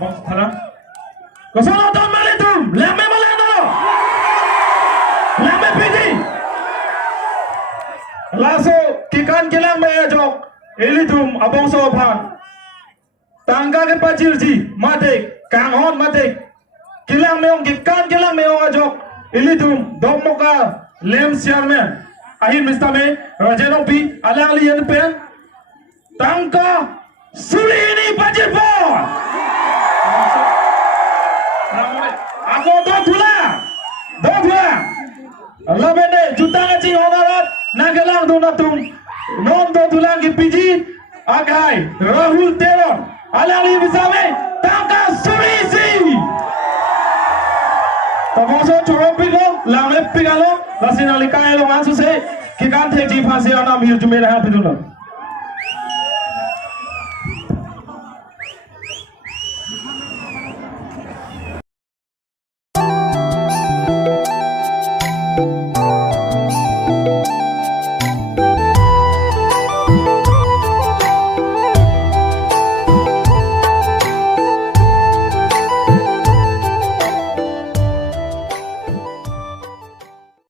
bos thara kosono tom litum langme langno langme pidi laso kikan kilang me ajok litum abong so aphan tangga ke pacirji mate kanghon mate kilang meong kikan kilang meong ajok litum Dokmoka lem siarmen ahin Sitame rajenopi alang lian pen tangka suri ini pacir po ako dua Lapen juta kachinghon arat nagelang donatum non dotulang ki piji Ajay Rahul Teron alang li Sitame tangka suri si Taboso choro pigo langme pigalo lasinali kaelo ansu se kikan theji phase ana mir jume raha pidula